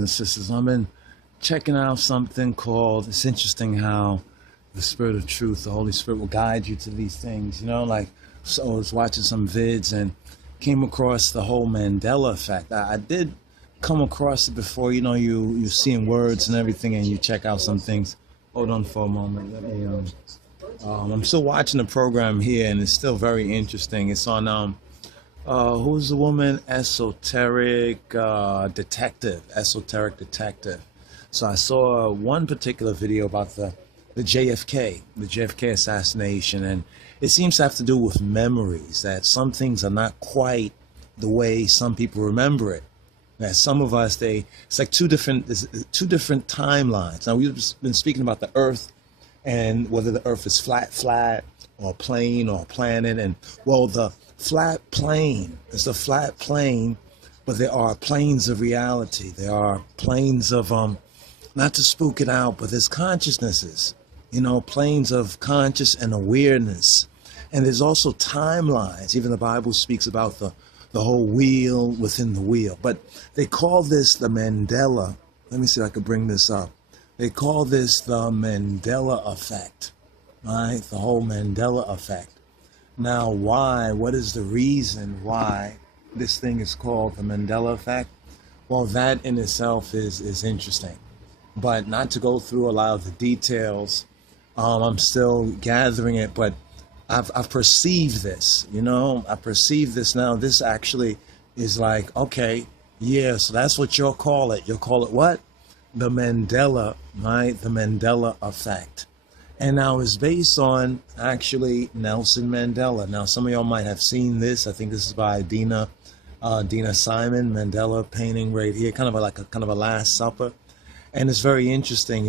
and sisters, I've been checking out something called, it's interesting how the Spirit of Truth, the Holy Spirit will guide you to these things, like, so I was watching some vids and came across the whole Mandela effect. I did come across it before, you seeing words and everything and you check out some things. Hold on for a moment. Let me, I'm still watching the program here and it's still very interesting. It's on, who's the woman? Esoteric Detective. So I saw one particular video about the JFK assassination, and it seems to have to do with memories, that some things are not quite the way some people remember it. That some of us, it's like two different timelines. Now, we've been speaking about the Earth and whether the Earth is flat, or plane, or planet, and well, the flat plane is a flat plane, but there are planes of reality. There are planes of, not to spook it out, but there's consciousnesses, planes of conscious and awareness. And there's also timelines. Even the Bible speaks about the whole wheel within the wheel. But they call this the Mandela. Let me see if I could bring this up. They call this the Mandela effect, right? The whole Mandela effect. Now, why? What is the reason why this thing is called the Mandela effect? Well, that in itself is interesting. But not to go through a lot of the details. I'm still gathering it, but I've perceived this, I perceive this now. This actually is like, okay, yeah, so that's what you'll call it. You'll call it what? The Mandela, right? The Mandela effect. And now it's based on actually Nelson Mandela. Now, some of y'all might have seen this. I think this is by Dina Simon, Mandela painting right here, kind of a Last Supper. And it's very interesting,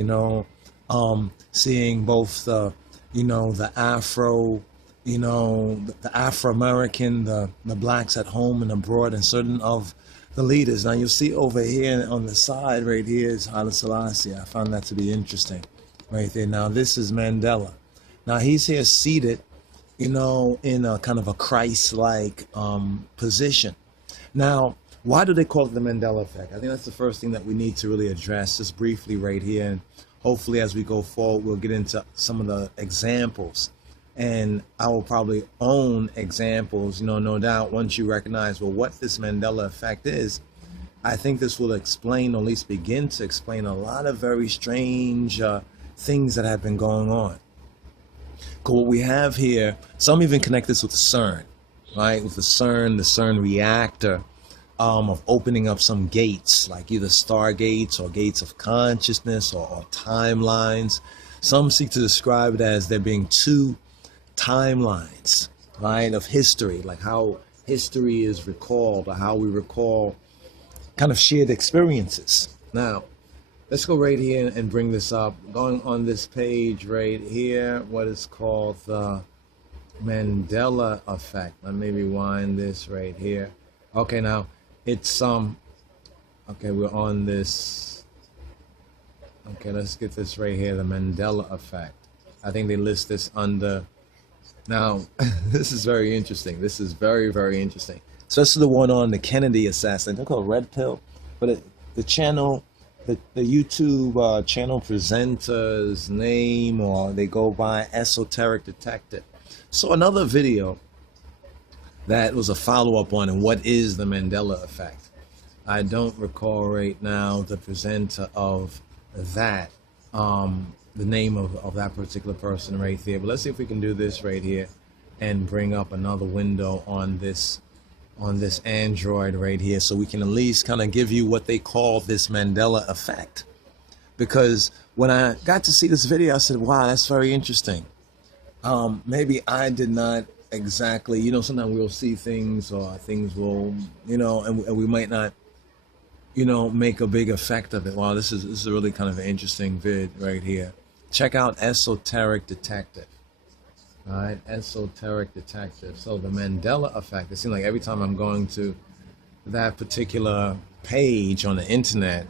seeing both the, the Afro, the Afro-American, the blacks at home and abroad, and certain of the leaders. Now you'll see over here on the side right here is Haile Selassie. I found that to be interesting right there. Now this is Mandela. Now he's here seated, in a kind of a Christ-like position. Now, why do they call it the Mandela effect? I think that's the first thing that we need to really address just briefly right here. And hopefully as we go forward, we'll get into some of the examples. And I will probably own examples, no doubt, once you recognize, well, what this Mandela effect is. I think this will explain, or at least begin to explain, a lot of very strange things that have been going on. Because what we have here, some even connect this with CERN, right? With the CERN reactor, of opening up some gates, like either stargates or gates of consciousness or timelines. Some seek to describe it as there being two timelines, right, of history, like how history is recalled, or how we recall kind of shared experiences. Now, let's go right here and bring this up. Going on this page right here, what is called the Mandela effect. Let me rewind this right here. Okay, now it's okay, we're on this. Okay, let's get this right here, the Mandela effect. I think they list this under. Now, this is very interesting. This is very, very interesting. Especially the one on the Kennedy assassination. They're called Red Pill. But the channel, the YouTube channel presenter's name, or they go by Esoteric Detective. So another video that was a follow-up on, and what is the Mandela effect? I don't recall right now the presenter of that. The name of that particular person right there. But let's see if we can do this right here and bring up another window on this Android right here, so we can at least kind of give you what they call this Mandela effect. Because when I got to see this video, I said, wow, that's very interesting. Maybe I did not exactly, sometimes we'll see things, or things will, and we might not, make a big effect of it. Wow, this is a really kind of an interesting vid right here. Check out Esoteric Detective. All right, Esoteric Detective. So the Mandela effect, it seems like every time I'm going to that particular page on the internet,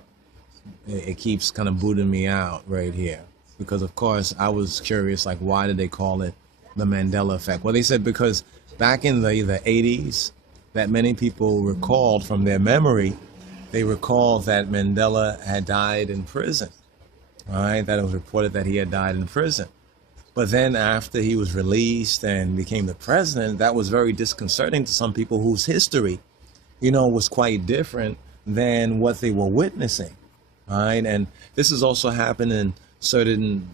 it keeps kind of booting me out right here. Because of course I was curious, like, why did they call it the Mandela effect? Well, they said because back in the 80s, that many people recalled from their memory they recall that Mandela had died in prison. All right, that it was reported that he had died in prison. But then after he was released and became the president, that was very disconcerting to some people whose history, was quite different than what they were witnessing. All right, and this has also happened in certain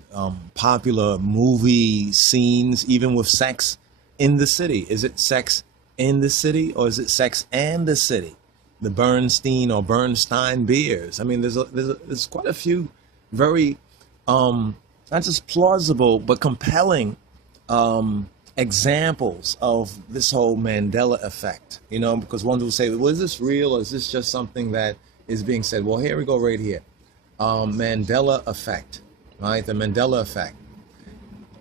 popular movie scenes, even with sex in the city. Is it sex in the city or is it sex and the city? The Bernstein or Bernstein beers. I mean, there's quite a few very not just plausible but compelling examples of this whole Mandela effect. Because one will say, well, is this real or is this just something that is being said? Well, here we go right here. Mandela effect, right? The Mandela effect.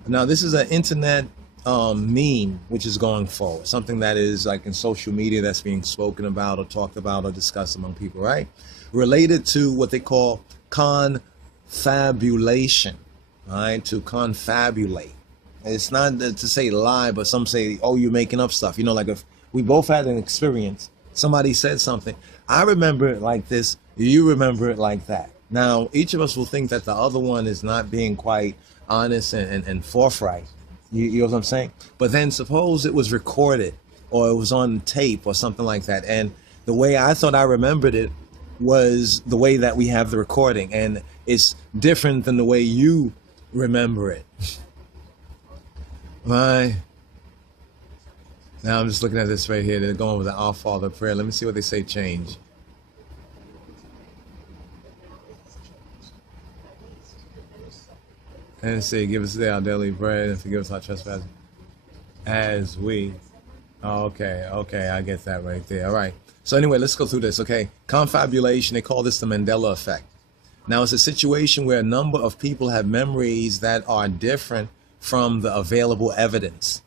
Now, this is an internet meme which is going forward, something that is like in social media that's being spoken about or talked about or discussed among people, right? Related to what they call confabulation, right? To confabulate. It's not to say lie, but some say, oh, you're making up stuff. Like if we both had an experience, somebody said something, I remember it like this, you remember it like that. Now, each of us will think that the other one is not being quite honest and forthright. You know what I'm saying? But then suppose it was recorded or it was on tape or something like that. And the way I thought I remembered it was the way that we have the recording. And it's different than the way you remember it. Right? Now I'm just looking at this right here. They're going with the Our Father prayer. Let me see what they say change. And say, give us today our daily bread and forgive us our trespasses as we. Okay, I get that right there. All right. So anyway, let's go through this, okay? Confabulation, they call this the Mandela effect. Now, it's a situation where a number of people have memories that are different from the available evidence.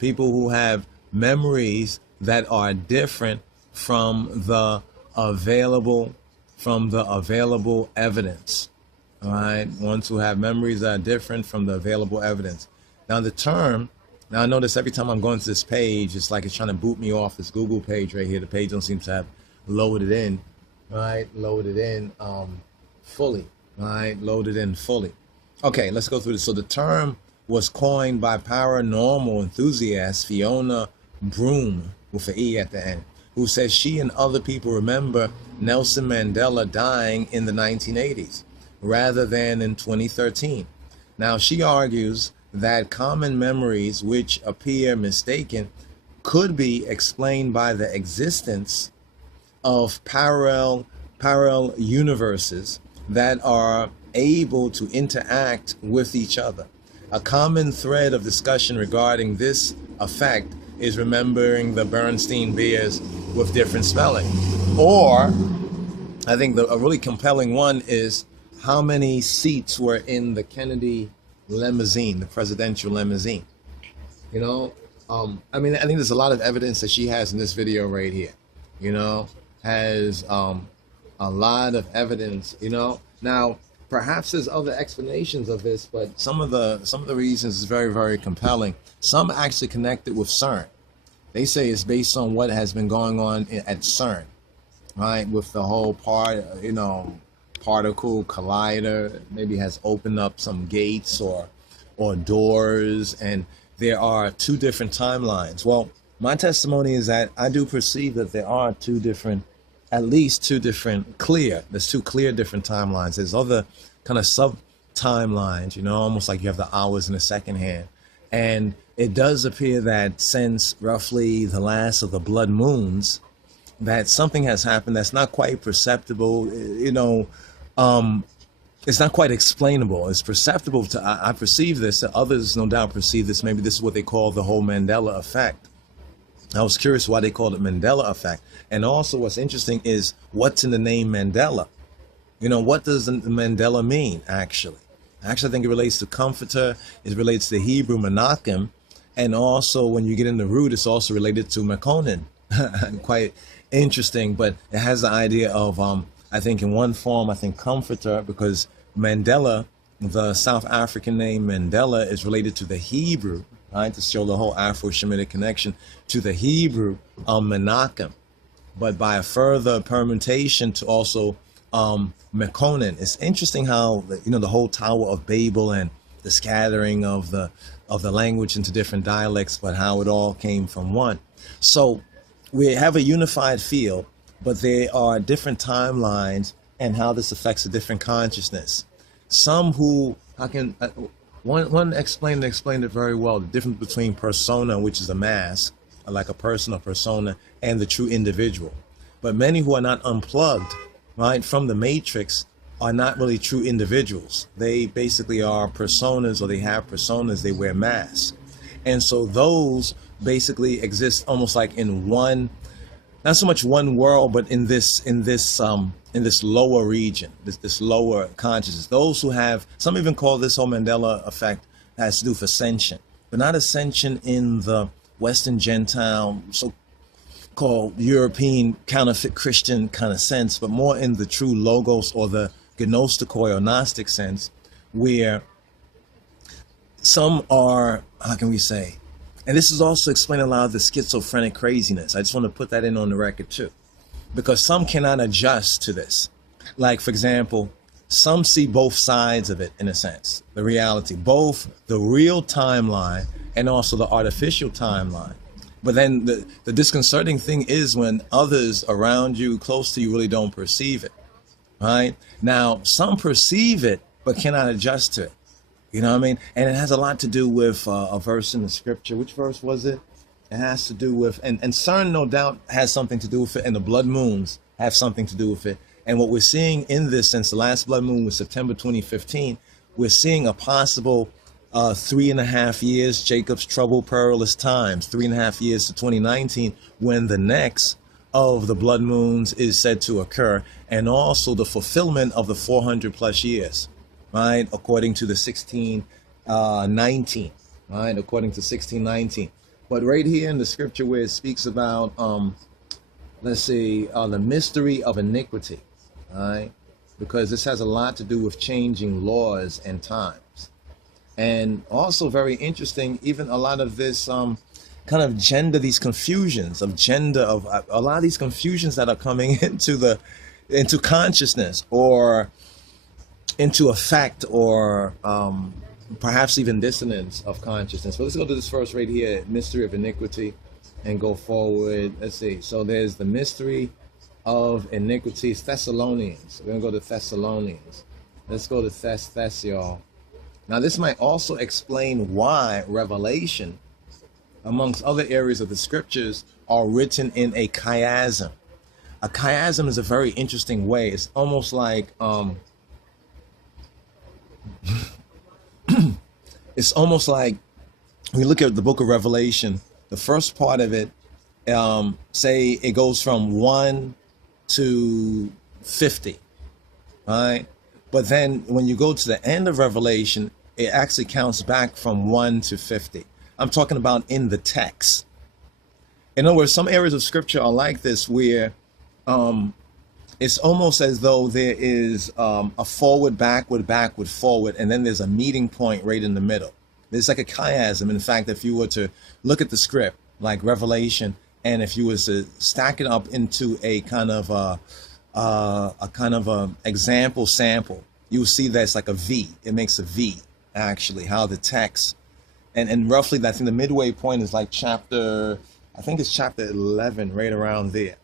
People who have memories that are different from the available evidence. All right, ones who have memories that are different from the available evidence. Now I notice every time I'm going to this page, it's like it's trying to boot me off this Google page right here. The page don't seem to have loaded in, right? Loaded in fully, right? Loaded in fully. Okay, let's go through this. So the term was coined by paranormal enthusiast Fiona Broome, with an E at the end, who says she and other people remember Nelson Mandela dying in the 1980s. Rather than in 2013. Now, she argues that common memories which appear mistaken could be explained by the existence of parallel universes that are able to interact with each other. A common thread of discussion regarding this effect is remembering the Bernstein beers with different spelling. Or, I think a really compelling one is how many seats were in the Kennedy limousine, the presidential limousine. I think there's a lot of evidence that she has in this video right here. Has a lot of evidence. Now perhaps there's other explanations of this, but some of the reasons is very, very compelling. Some actually connect it with CERN. They say it's based on what has been going on at CERN, right? With the whole particle collider, maybe has opened up some gates or doors, and there are two different timelines. Well, my testimony is that I do perceive that there are at least two different there's two clear different timelines. There's other kind of sub timelines, almost like you have the hours in the second hand. And it does appear that since roughly the last of the blood moons, that something has happened that's not quite perceptible, it's not quite explainable. It's perceptible I perceive this, others no doubt perceive this. Maybe this is what they call the whole Mandela effect. I was curious why they called it Mandela effect. And also what's interesting is what's in the name Mandela. What does the Mandela mean, actually? Actually, I think it relates to comforter. It relates to Hebrew Menachem. And also when you get in the root, it's also related to Mekonnen. Quite interesting, but it has the idea of, I think in one form, comforter, because Mandela, the South African name Mandela, is related to the Hebrew, right? To show the whole Afro-Shemitic connection to the Hebrew Menachem. but by a further permutation to also Mekonnen. It's interesting how the whole Tower of Babel and the scattering of the language into different dialects, but how it all came from one. So we have a unified field, but there are different timelines and how this affects a different consciousness. Some who one explained it very well, the difference between persona, which is a mask, like a person or persona, and the true individual. But many who are not unplugged, right, from the matrix are not really true individuals. They basically are personas, or they have personas, they wear masks. And so those basically exist almost like in one, not so much one world, but in this lower region, this lower consciousness. Those who have, some even call this whole Mandela effect has to do with ascension, but not ascension in the Western Gentile, so-called European counterfeit Christian kind of sense, but more in the true logos or the gnostikoi or Gnostic sense, where some are, how can we say, and this is also explaining a lot of the schizophrenic craziness. I just want to put that in on the record too, because some cannot adjust to this. Like, for example, some see both sides of it in a sense, the reality, both the real timeline and also the artificial timeline. But then the disconcerting thing is when others around you, close to you, really don't perceive it, right? Now, some perceive it, but cannot adjust to it. You know what I mean? And it has a lot to do with a verse in the scripture. Which verse was it? It has to do with, and CERN no doubt has something to do with it, and the blood moons have something to do with it. And what we're seeing in this, since the last blood moon was September 2015, we're seeing a possible 3.5 years, Jacob's trouble, perilous times, 3.5 years to 2019, when the next of the blood moons is said to occur, and also the fulfillment of the 400 plus years, right? According to the 1619, right? According to 1619. But right here in the scripture where it speaks about, let's see, the mystery of iniquity, right? Because this has a lot to do with changing laws and times. And also very interesting, even a lot of this kind of gender, these confusions of gender, of a lot of these confusions that are coming into consciousness or into effect, or perhaps even dissonance of consciousness. But let's go to this verse right here, mystery of iniquity, and go forward. Let's see. So there's the mystery of iniquity. Thessalonians. We're going to go to Thessalonians. Let's go to Thess, y'all. Now, this might also explain why Revelation, amongst other areas of the scriptures, are written in a chiasm. A chiasm is a very interesting way. It's almost like, it's almost like when you look at the book of Revelation, the first part of it, say it goes from 1 to 50, right? But then when you go to the end of Revelation, it actually counts back from 1 to 50. I'm talking about in the text. In other words, some areas of scripture are like this, where it's almost as though there is a forward, backward, backward, forward, and then there's a meeting point right in the middle. There's like a chiasm. In fact, if you were to look at the script, like Revelation, and if you was to stack it up into a kind of a example sample, you will see that it's like a V. It makes a V, actually, how the text, and roughly, I think the midway point is like chapter 11, right around there.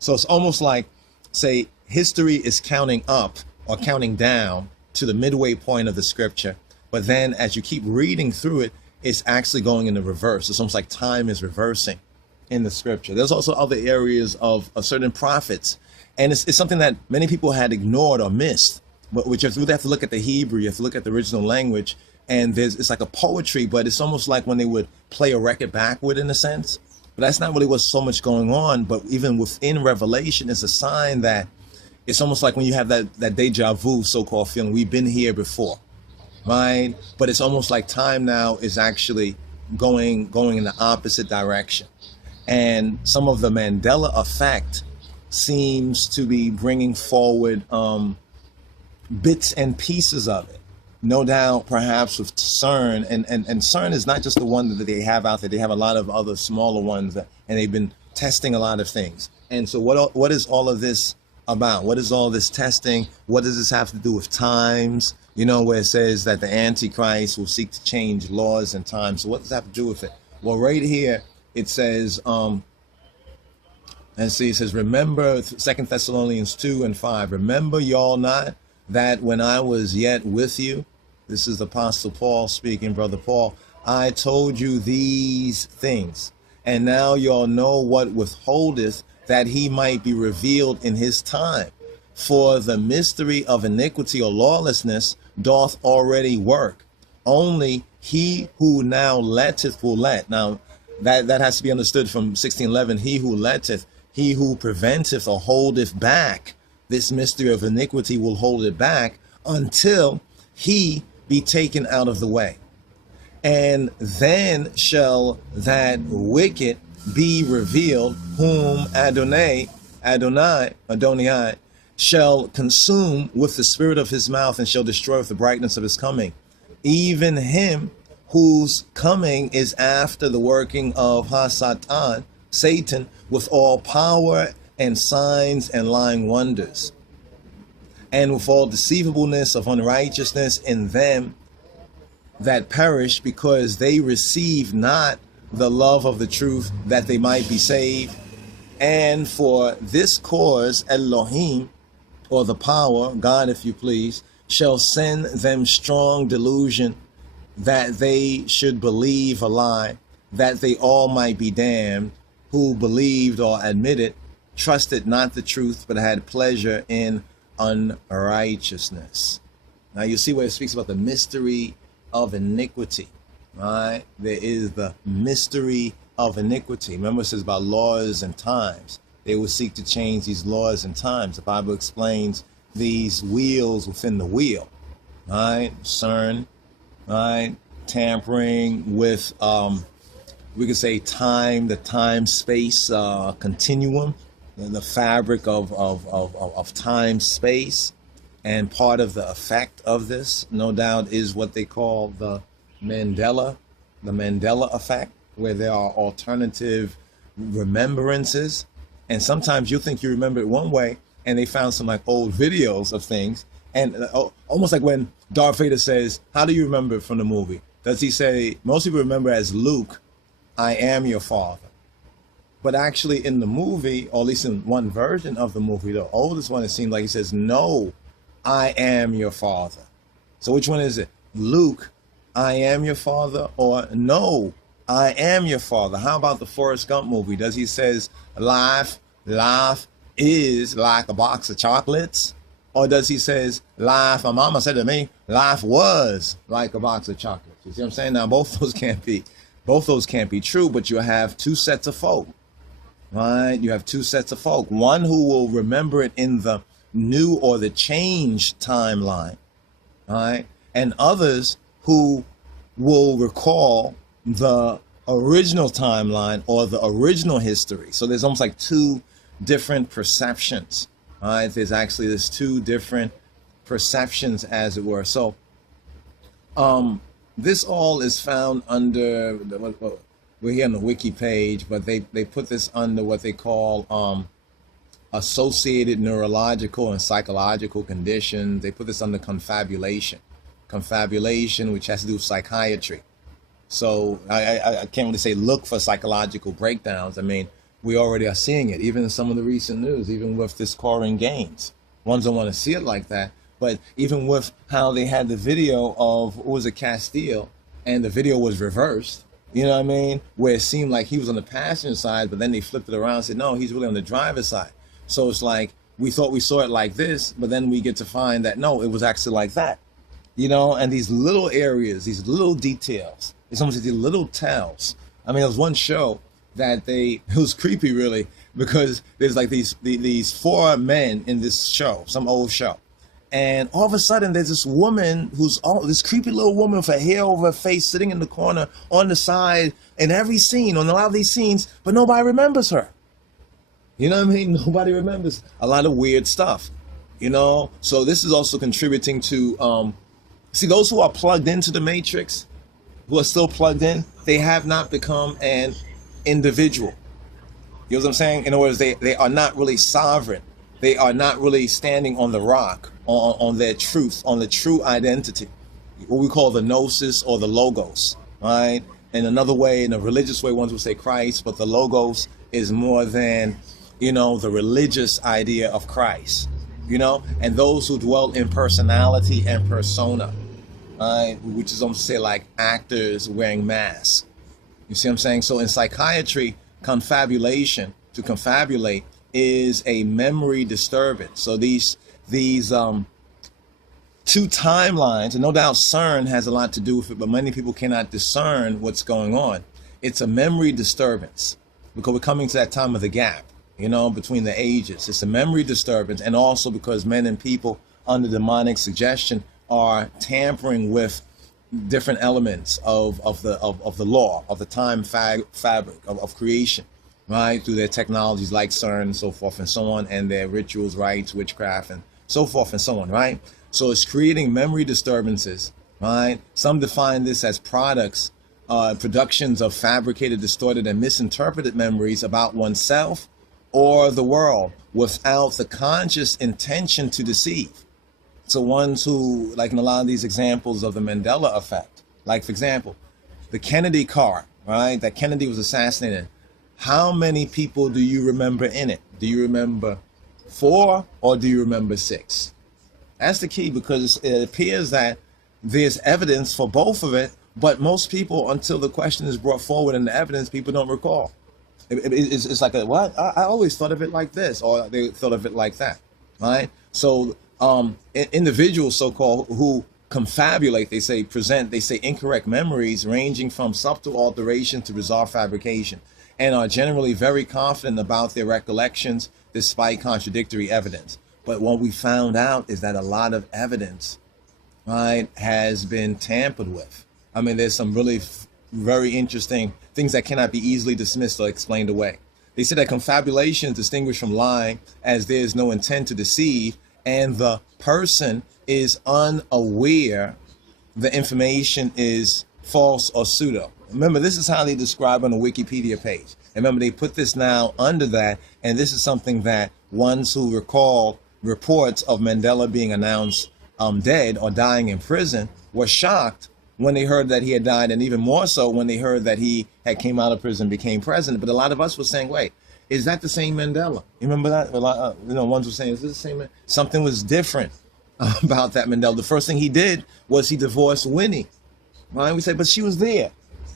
So it's almost like, say, history is counting up or counting down to the midway point of the scripture, but then as you keep reading through it, it's actually going in the reverse. It's almost like time is reversing in the scripture. There's also other areas of certain prophets, and it's something that many people had ignored or missed, but which you have to look at the Hebrew, you have to look at the original language, and it's like a poetry, but it's almost like when they would play a record backward in a sense. But that's not really what's so much going on. But even within Revelation, it's a sign that it's almost like when you have that deja vu so-called feeling, we've been here before, right? But it's almost like time now is actually going in the opposite direction. And some of the Mandela effect seems to be bringing forward bits and pieces of it. No doubt, perhaps with CERN, and CERN is not just the one that they have out there. They have a lot of other smaller ones, and they've been testing a lot of things. And so what is all of this about? What is all this testing? What does this have to do with times? You know, where it says that the Antichrist will seek to change laws and times. So what does that have to do with it? Well, right here it says, and see, it says, remember, 2 Thessalonians 2:5. Remember y'all not that when I was yet with you, this is the Apostle Paul speaking, Brother Paul, I told you these things, and now y'all know what withholdeth, that he might be revealed in his time. For the mystery of iniquity or lawlessness doth already work. Only he who now letteth will let. Now, that has to be understood from 16:11. He who letteth, he who preventeth or holdeth back this mystery of iniquity will hold it back until he be taken out of the way. And then shall that wicked be revealed, whom Adonai shall consume with the spirit of his mouth, and shall destroy with the brightness of his coming. Even him whose coming is after the working of Hasatan, Satan, with all power and signs and lying wonders, and with all deceivableness of unrighteousness in them that perish, because they receive not the love of the truth, that they might be saved. And for this cause Elohim, or the power, God if you please, shall send them strong delusion, that they should believe a lie, that they all might be damned, who believed or admitted, trusted not the truth, but had pleasure in unrighteousness. Now you see where it speaks about the mystery of iniquity, right? There is the mystery of iniquity. Remember, it says about laws and times. They will seek to change these laws and times. The Bible explains these wheels within the wheel, right? CERN, right? Tampering with, we could say time, the time-space continuum, the fabric of time-space. And part of the effect of this, no doubt, is what they call the Mandela effect, where there are alternative remembrances. And sometimes you think you remember it one way, and they found some like old videos of things. And almost like when Darth Vader says, how do you remember it from the movie? Does he say, most people remember as Luke, I am your father. But actually in the movie, or at least in one version of the movie, the oldest one, it seemed like he says, no, I am your father. So which one is it? Luke, I am your father, or no, I am your father? How about the Forrest Gump movie? Does he says life is like a box of chocolates? Or does he says life, my mama said to me, life was like a box of chocolates? You see what I'm saying? Now both those can't be true, but you have two sets of folk. Right? You have two sets of folk. One who will remember it in the new or the changed timeline, right? And others who will recall the original timeline or the original history. So there's almost like two different perceptions, right? There's two different perceptions, as it were. So this all is found under we're here on the wiki page, but they put this under what they call associated neurological and psychological conditions. They put this under confabulation, which has to do with psychiatry. So I can't really say look for psychological breakdowns. I mean, we already are seeing it, even in some of the recent news, even with this Corin Gaines. Ones don't want to see it like that, but even with how they had the video of, what was it, Castile, and the video was reversed. You know what I mean? Where it seemed like he was on the passenger side, but then they flipped it around and said, no, he's really on the driver's side. So it's like, we thought we saw it like this, but then we get to find that, no, it was actually like that. You know, and these little areas, these little details, it's almost like these little tells. I mean, there was one show that it was creepy really, because there's like these four men in this show, some old show. And all of a sudden, there's this woman this creepy little woman with her hair over her face, sitting in the corner on the side in every scene, on a lot of these scenes, but nobody remembers her. You know what I mean? Nobody remembers a lot of weird stuff, you know? So this is also contributing to, see, those who are plugged into the matrix, who are still plugged in, they have not become an individual. You know what I'm saying? In other words, they are not really sovereign. They are not really standing on the rock, on their truth, on the true identity, what we call the gnosis or the logos, right? In another way, in a religious way, ones would say Christ, but the logos is more than, the religious idea of Christ, and those who dwell in personality and persona, right? Which is almost say like actors wearing masks. You see what I'm saying? So in psychiatry, confabulation, to confabulate, is a memory disturbance. So these two timelines, and no doubt CERN has a lot to do with it, but many people cannot discern what's going on. It's a memory disturbance because we're coming to that time of the gap, between the ages. It's a memory disturbance, and also because men and people under demonic suggestion are tampering with different elements of the law, of the time fabric of creation, right, through their technologies like CERN and so forth and so on, and their rituals, rites, witchcraft, and so forth and so on, right? So it's creating memory disturbances, right? Some define this as productions of fabricated, distorted, and misinterpreted memories about oneself or the world without the conscious intention to deceive. So ones who, like in a lot of these examples of the Mandela effect, like for example, the Kennedy car, right, that Kennedy was assassinated. How many people do you remember in it? Do you remember 4 or do you remember 6? That's the key, because it appears that there's evidence for both of it, but most people, until the question is brought forward in the evidence, people don't recall. It's like, what? I always thought of it like this, or they thought of it like that, right? So individuals, so-called, who confabulate, they say incorrect memories ranging from subtle alteration to bizarre fabrication, and are generally very confident about their recollections despite contradictory evidence. But what we found out is that a lot of evidence, right, has been tampered with. I mean, there's some really very interesting things that cannot be easily dismissed or explained away. They said that confabulation is distinguished from lying as there is no intent to deceive, and the person is unaware the information is false or pseudo. Remember, this is how they describe on the Wikipedia page. And remember, they put this now under that, and this is something that ones who recall reports of Mandela being announced dead or dying in prison were shocked when they heard that he had died, and even more so when they heard that he had came out of prison, became president. But a lot of us were saying, wait, is that the same Mandela? You remember that? Ones were saying, is this the same? Something was different about that Mandela. The first thing he did was he divorced Winnie. Right? We say, but she was there.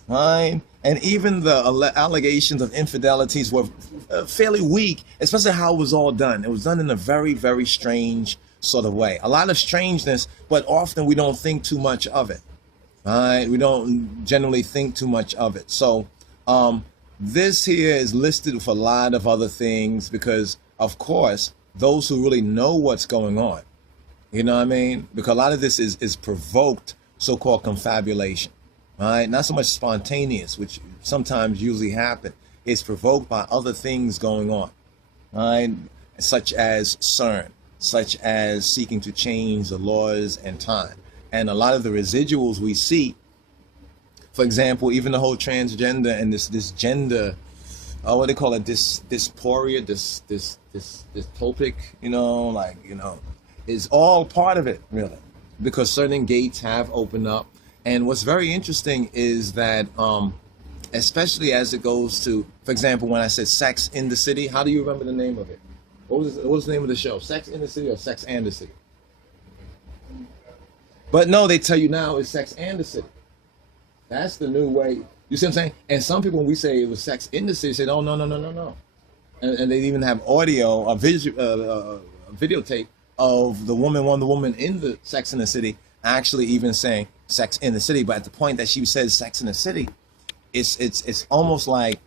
Right? And even the allegations of infidelities were fairly weak, especially how it was all done. It was done in a very, very strange sort of way. A lot of strangeness, but often we don't think too much of it. Right? We don't generally think too much of it. So this here is listed with a lot of other things because, of course, those who really know what's going on, you know what I mean? Because a lot of this is provoked, so-called confabulation. Right? Not so much spontaneous, which sometimes usually happen. It's provoked by other things going on, right? Such as CERN, such as seeking to change the laws and time. And a lot of the residuals we see, for example, even the whole transgender and this gender, what they call it, dysphoria, this topic, is all part of it, really, because certain gates have opened up. And what's very interesting is that, especially as it goes to, for example, when I said Sex in the City, how do you remember the name of it? What was the name of the show? Sex in the City or Sex and the City? But no, they tell you now it's Sex and the City. That's the new way. You see what I'm saying? And some people, when we say it was Sex in the City, say, oh, no. And they even have audio, a videotape of one of the woman in the Sex in the City actually even saying Sex in the City. But at the point that she says Sex in the City, it's almost like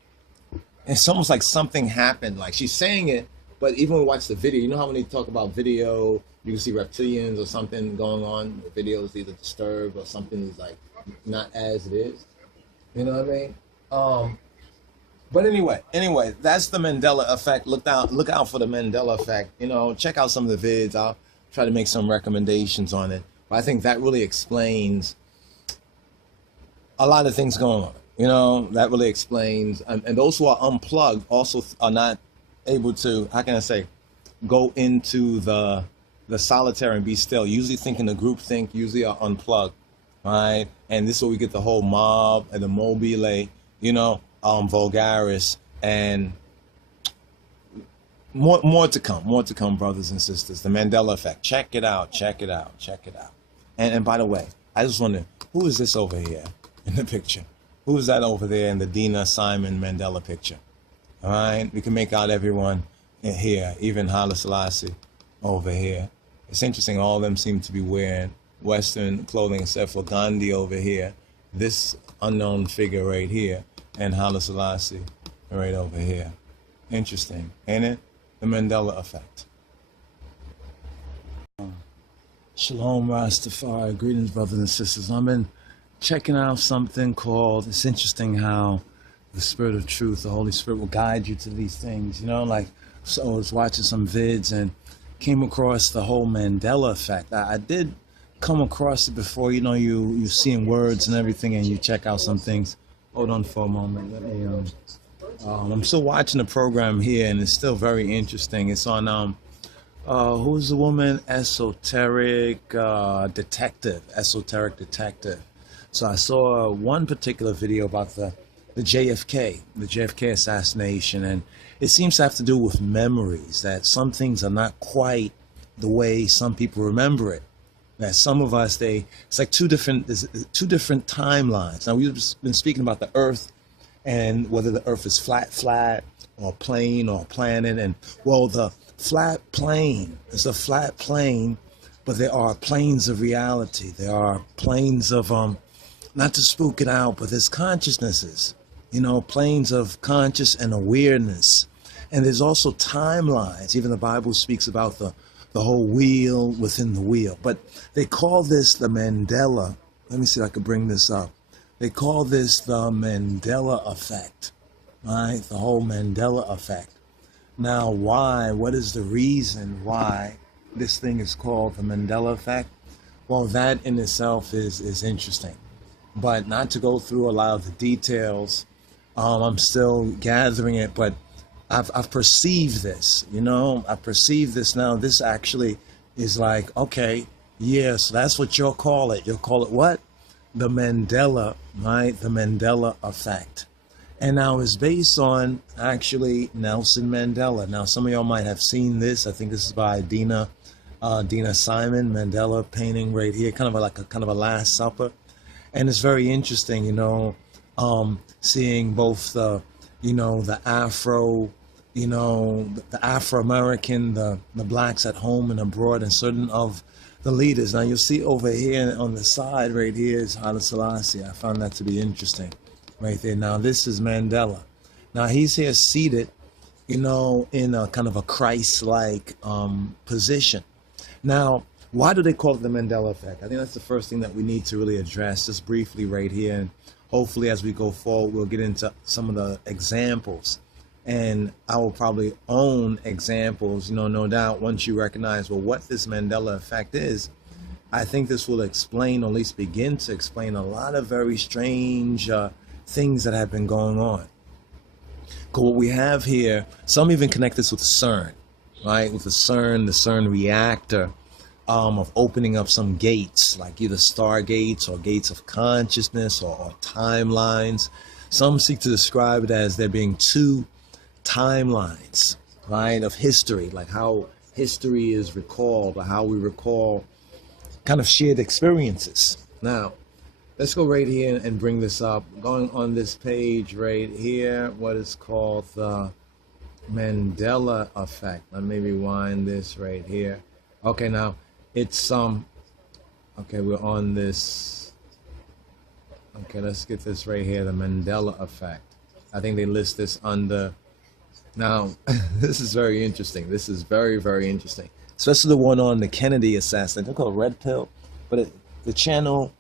something happened. Like she's saying it, but even when we watch the video, you know how when they talk about video, you can see reptilians or something going on. The video is either disturbed or something is like not as it is. You know what I mean? But anyway, that's the Mandela effect. Look out for the Mandela effect. Check out some of the vids. I'll try to make some recommendations on it. But I think that really explains a lot of things going on. You know, that really explains. And those who are unplugged also are not able to, how can I say, go into the solitary and be still. Usually thinking the group think, usually are unplugged, right? And this is where we get the whole mob and the mobile, vulgaris, and more to come, brothers and sisters. The Mandela effect. Check it out, check it out, check it out. And by the way, I just wonder, who is this over here in the picture? Who's that over there in the Dina Simon Mandela picture? All right, we can make out everyone here, even Haile Selassie over here. It's interesting, all of them seem to be wearing Western clothing except for Gandhi over here, this unknown figure right here, and Haile Selassie right over here. Interesting, ain't it? The Mandela effect. Shalom Rastafari, greetings brothers and sisters. I've been checking out something called, it's interesting how the Spirit of Truth, the Holy Spirit will guide you to these things, so I was watching some vids and came across the whole Mandela effect. I did come across it before, you seeing words and everything and you check out some things. Hold on for a moment, let me, I'm still watching the program here and it's still very interesting. It's on, who's the woman? Esoteric Detective. So I saw one particular video about the JFK assassination, and it seems to have to do with memories, that some things are not quite the way some people remember it. That some of us, it's like two different timelines. Now, we've been speaking about the Earth and whether the Earth is flat, or plane, or planet, and well, the flat plane is a flat plane, but there are planes of reality. There are planes of, not to spook it out, but there's consciousnesses, planes of conscious and awareness. And there's also timelines. Even the Bible speaks about the whole wheel within the wheel. But they call this the Mandela. Let me see if I can bring this up. They call this the Mandela effect, right? The whole Mandela effect. Now, why? What is the reason why this thing is called the Mandela effect? Well, that in itself is interesting. But not to go through a lot of the details, I'm still gathering it, but I've perceived this, I perceive this now. This actually is like, okay, yeah, so that's what you'll call it. You'll call it what? The Mandela, right? The Mandela effect. And now it's based on actually Nelson Mandela. Now, some of y'all might have seen this. I think this is by Dina Simon Mandela painting right here, kind of a Last Supper. And it's very interesting, seeing both the Afro, the Afro-American, the blacks at home and abroad, and certain of the leaders. Now you'll see over here on the side right here is Haile Selassie. I found that to be interesting right there. Now this is Mandela. Now he's here seated, in a kind of a Christ-like position. Now, why do they call it the Mandela effect? I think that's the first thing that we need to really address just briefly right here. And hopefully as we go forward, we'll get into some of the examples. And I will probably own examples, no doubt, once you recognize, well, what this Mandela effect is. I think this will explain, or at least begin to explain, a lot of very strange things that have been going on. Because what we have here, some even connect this with CERN, right? With the CERN reactor, of opening up some gates, like either stargates or gates of consciousness or timelines. Some seek to describe it as there being two timelines, right, of history, like how history is recalled, or how we recall kind of shared experiences. Now, let's go right here and bring this up. Going on this page right here, what is called the Mandela effect. Let me rewind this right here. Okay, now it's okay, we're on this. Okay, let's get this right here, the Mandela effect. I think they list this under. Now, this is very interesting. This is very, very interesting. Especially the one on the Kennedy assassination. They call it Red Pill. But the channel